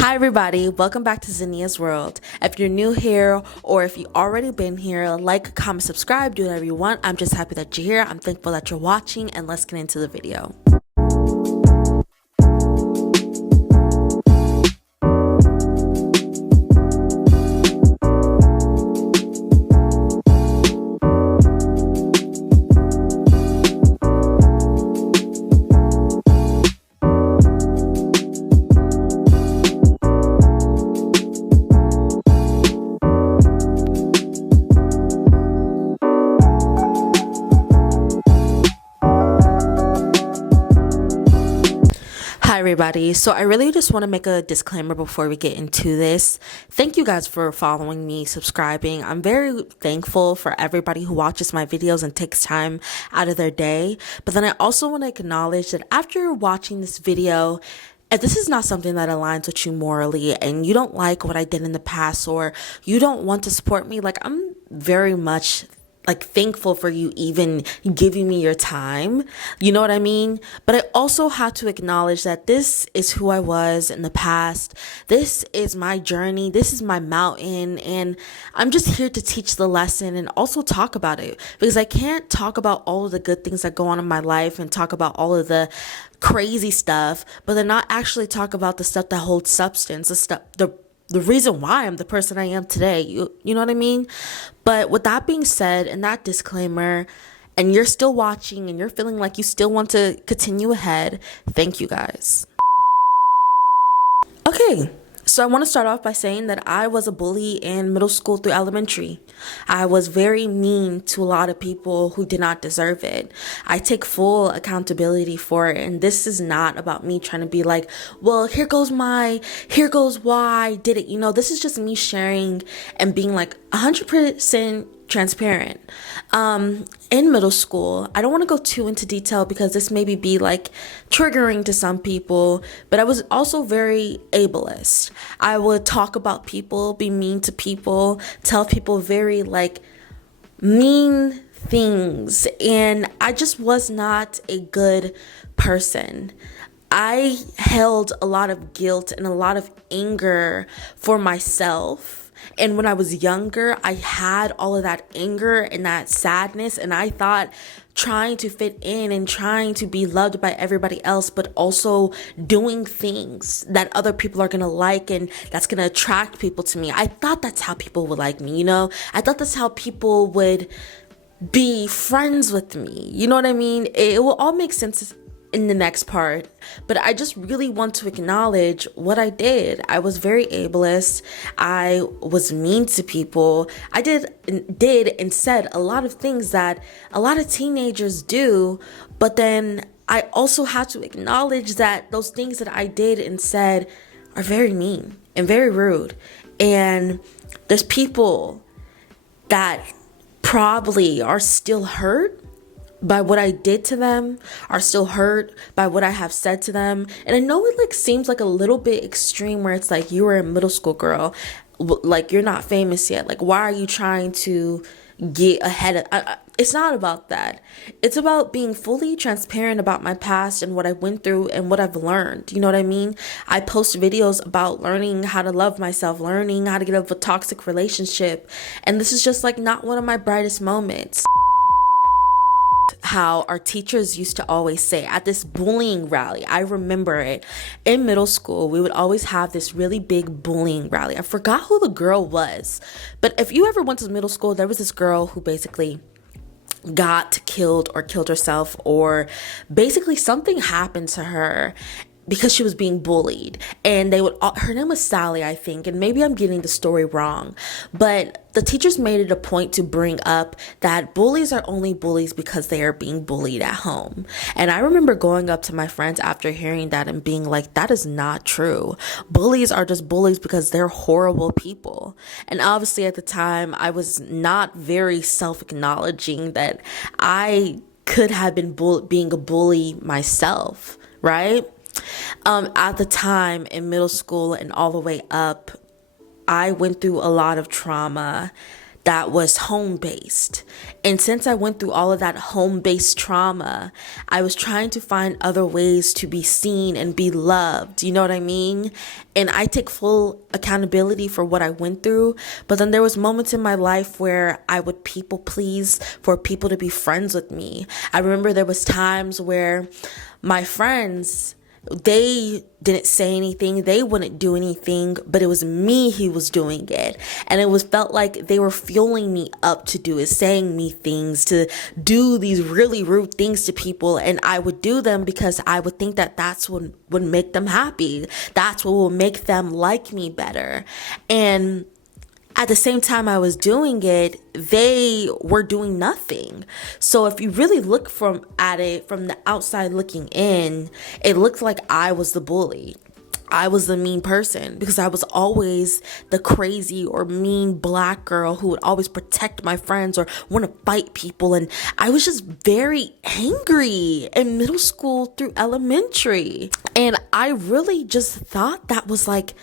Hi everybody, welcome back to Zania's World. If you're new here or if you've already been here, like, comment, subscribe, do whatever you want. I'm just happy that you're here. I'm thankful that you're watching, and let's get into the video. Hi everybody, so I really just want to make a disclaimer before we get into this. Thank you guys for following me, subscribing. I'm very thankful for everybody who watches my videos and takes time out of their day. But then I also want to acknowledge that after watching this video, if this is not something that aligns with you morally and you don't like what I did in the past or you don't want to support me, I'm very much thankful for you even giving me your time. You know what I mean? But I also have to acknowledge that this is who I was in the past. This is my journey. This is my mountain. And I'm just here to teach the lesson and also talk about it, because I can't talk about all of the good things that go on in my life and talk about all of the crazy stuff, but then not actually talk about the stuff that holds substance, the reason why I'm the person I am today. You know what I mean? But with that being said, and that disclaimer, and you're still watching and you're feeling like you still want to continue ahead, thank you guys. Okay, so I want to start off by saying that I was a bully in middle school through elementary. I was very mean to a lot of people who did not deserve it. I take full accountability for it, and this is not about me trying to be like, well, here goes why I did it. This is just me sharing and being 100% transparent. In middle school, I don't want to go too into detail because this maybe be triggering to some people, but I was also very ableist. I would talk about people, be mean to people, tell people very mean things, and I just was not a good person. I held a lot of guilt and a lot of anger for myself. And when I was younger, I had all of that anger and that sadness, and I thought trying to fit in and trying to be loved by everybody else, but also doing things that other people are going to like and that's going to attract people to me. I thought that's how people would like me, I thought that's how people would be friends with me. You know what I mean? It will all make sense in the next part, but I just really want to acknowledge what I did. I was very ableist. I was mean to people. I did and said a lot of things that a lot of teenagers do, but then I also have to acknowledge that those things that I did and said are very mean and very rude. And there's people that probably are still hurt by what I did to them, are still hurt by what I have said to them. And I know it seems a little bit extreme where it's you were a middle school girl, you're not famous yet. Why are you trying to get ahead of it's not about that. It's about being fully transparent about my past and what I went through and what I've learned. You know what I mean? I post videos about learning how to love myself, learning how to get out of a toxic relationship. And this is just not one of my brightest moments. How our teachers used to always say at this bullying rally, I remember it in middle school, we would always have this really big bullying rally. I forgot who the girl was, but if you ever went to middle school, there was this girl who basically got killed or killed herself, or basically something happened to her because she was being bullied. And her name was Sally, I think, and maybe I'm getting the story wrong, but the teachers made it a point to bring up that bullies are only bullies because they are being bullied at home. And I remember going up to my friends after hearing that and being like, that is not true. Bullies are just bullies because they're horrible people. And obviously at the time, I was not very self-acknowledging that I could have been being a bully myself, right? At the time in middle school and all the way up, I went through a lot of trauma that was home based. And since I went through all of that home based trauma, I was trying to find other ways to be seen and be loved. You know what I mean? And I take full accountability for what I went through. But then there was moments in my life where I would people please for people to be friends with me. I remember there was times where my friends, they didn't say anything, they wouldn't do anything, but it was me who was doing it. And it was felt like they were fueling me up to do it, saying me things, to do these really rude things to people. And I would do them because I would think that that's what would make them happy. That's what will make them like me better. And at the same time I was doing it, they were doing nothing. So if you really look at it from the outside looking in, it looked like I was the bully. I was the mean person because I was always the crazy or mean black girl who would always protect my friends or want to fight people. And I was just very angry in middle school through elementary. And I really just thought that was like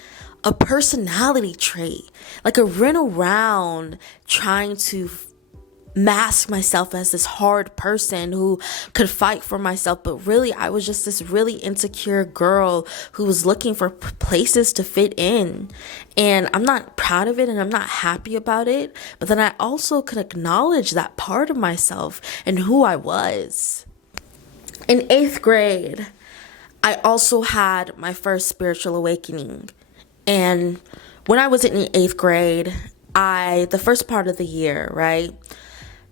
a personality trait. Like I ran around trying to mask myself as this hard person who could fight for myself, but really I was just this really insecure girl who was looking for places to fit in. And I'm not proud of it and I'm not happy about it, but then I also could acknowledge that part of myself and who I was. In 8th grade, I also had my first spiritual awakening. And when I was in 8th grade, the first part of the year, right?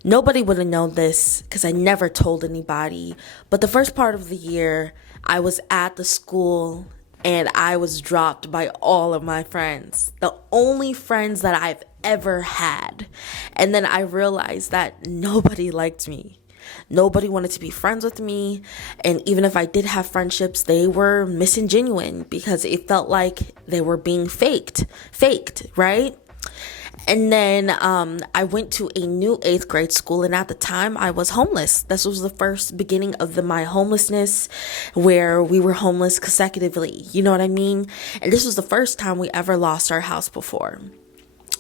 Nobody would have known this because I never told anybody. But the first part of the year, I was at the school and I was dropped by all of my friends. The only friends that I've ever had. And then I realized that nobody liked me. Nobody wanted to be friends with me. And even if I did have friendships, they were misingenuine because it felt like they were being faked, right? And then I went to a new 8th grade school, and at the time I was homeless. This was the first beginning of my homelessness, where we were homeless consecutively. You know what I mean? And this was the first time we ever lost our house before.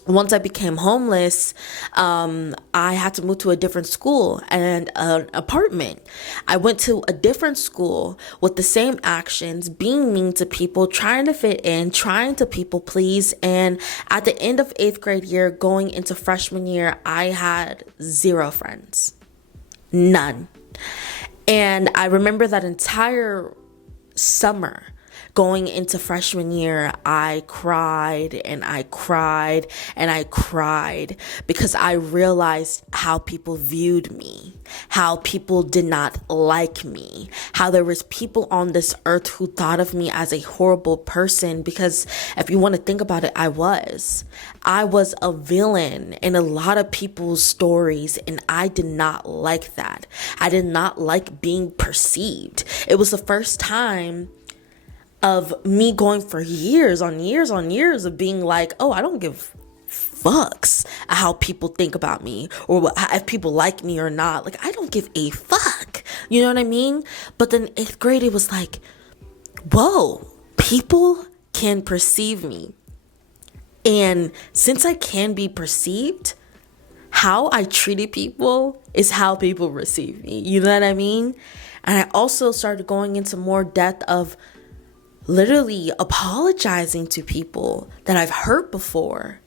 Once I became homeless, I had to move to a different school and an apartment. I went to a different school with the same actions, being mean to people, trying to fit in, trying to people please. And at the end of 8th grade year, going into freshman year, I had 0 friends. None. And I remember that entire summer going into freshman year, I cried and I cried and I cried because I realized how people viewed me, how people did not like me, how there was people on this earth who thought of me as a horrible person. Because if you want to think about it, I was a villain in a lot of people's stories, and I did not like that. I did not like being perceived. It was the first time of me going for years on years on years of being like, oh, I don't give fucks how people think about me or if people like me or not. Like, I don't give a fuck. You know what I mean? But then 8th grade, it was like, whoa, people can perceive me. And since I can be perceived, how I treated people is how people receive me. You know what I mean? And I also started going into more depth of literally apologizing to people that I've hurt before.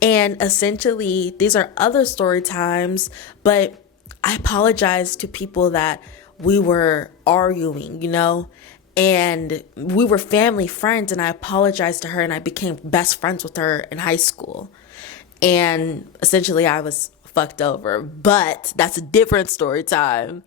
And essentially, these are other story times, but I apologized to people that we were arguing, you know, and we were family friends, and I apologized to her and I became best friends with her in high school. And essentially I was fucked over, but that's a different story time.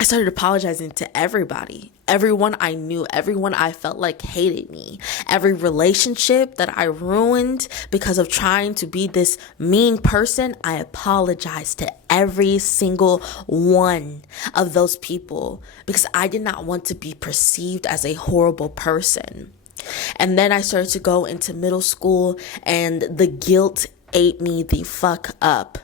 I started apologizing to everybody, everyone I knew, everyone I felt like hated me, every relationship that I ruined because of trying to be this mean person. I apologized to every single one of those people because I did not want to be perceived as a horrible person. And then I started to go into middle school, and the guilt ate me the fuck up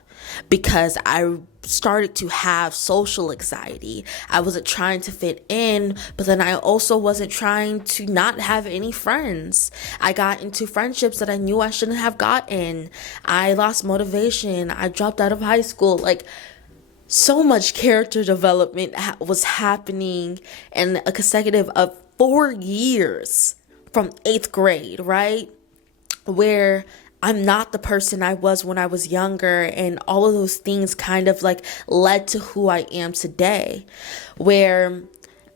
because I started to have social anxiety. I wasn't trying to fit in, but then I also wasn't trying to not have any friends. I got into friendships that I knew I shouldn't have gotten. I lost motivation. I dropped out of high school. Like, so much character development was happening in a consecutive of 4 years from 8th grade, right? Where I'm not the person I was when I was younger, and all of those things kind of like led to who I am today. Where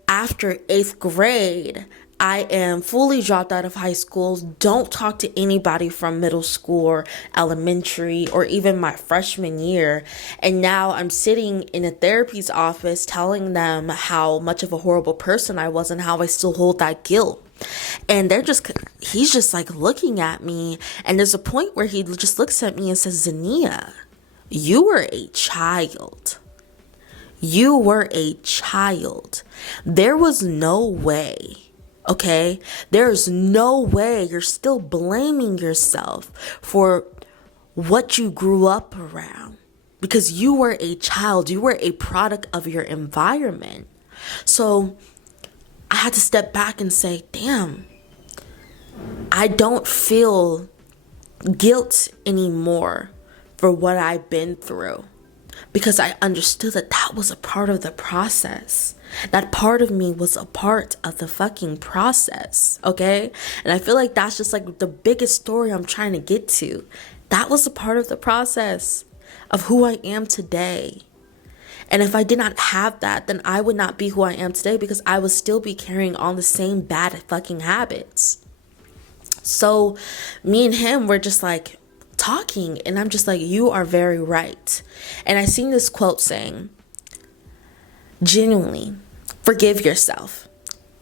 after 8th grade, I am fully dropped out of high school, don't talk to anybody from middle school or elementary or even my freshman year. And now I'm sitting in a therapist's office telling them how much of a horrible person I was and how I still hold that guilt. And he's just like looking at me. And there's a point where he just looks at me and says, Zania, you were a child. You were a child. There was no way. Okay, there's no way you're still blaming yourself for what you grew up around, because you were a child, you were a product of your environment. So I had to step back and say, damn, I don't feel guilt anymore for what I've been through, because I understood that that was a part of the process. That part of me was a part of the fucking process, okay? And I feel like that's just like the biggest story I'm trying to get to. That was a part of the process of who I am today. And if I did not have that, then I would not be who I am today, because I would still be carrying on the same bad fucking habits. So me and him were just like talking, and I'm just like, you are very right. And I seen this quote saying, genuinely forgive yourself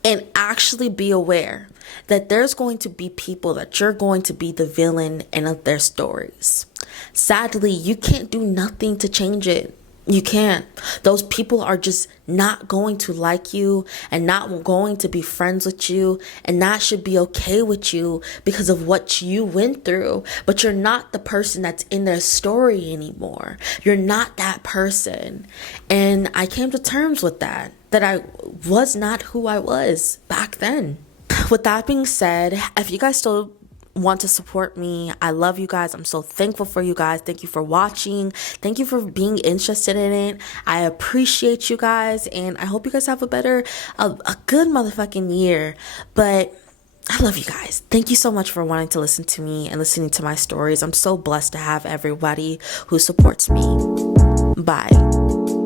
and actually be aware that there's going to be people that you're going to be the villain in their stories. Sadly, you can't do nothing to change it. You can't. Those people are just not going to like you and not going to be friends with you, and that should be okay with you because of what you went through. But you're not the person that's in their story anymore. You're not that person. And I came to terms with that I was not who I was back then. With that being said, if you guys still want to support me, I love you guys. I'm so thankful for you guys. Thank you for watching. Thank you for being interested in it. I appreciate you guys, and I hope you guys have a good motherfucking year. But I love you guys. Thank you so much for wanting to listen to me and listening to my stories. I'm so blessed to have everybody who supports me. Bye.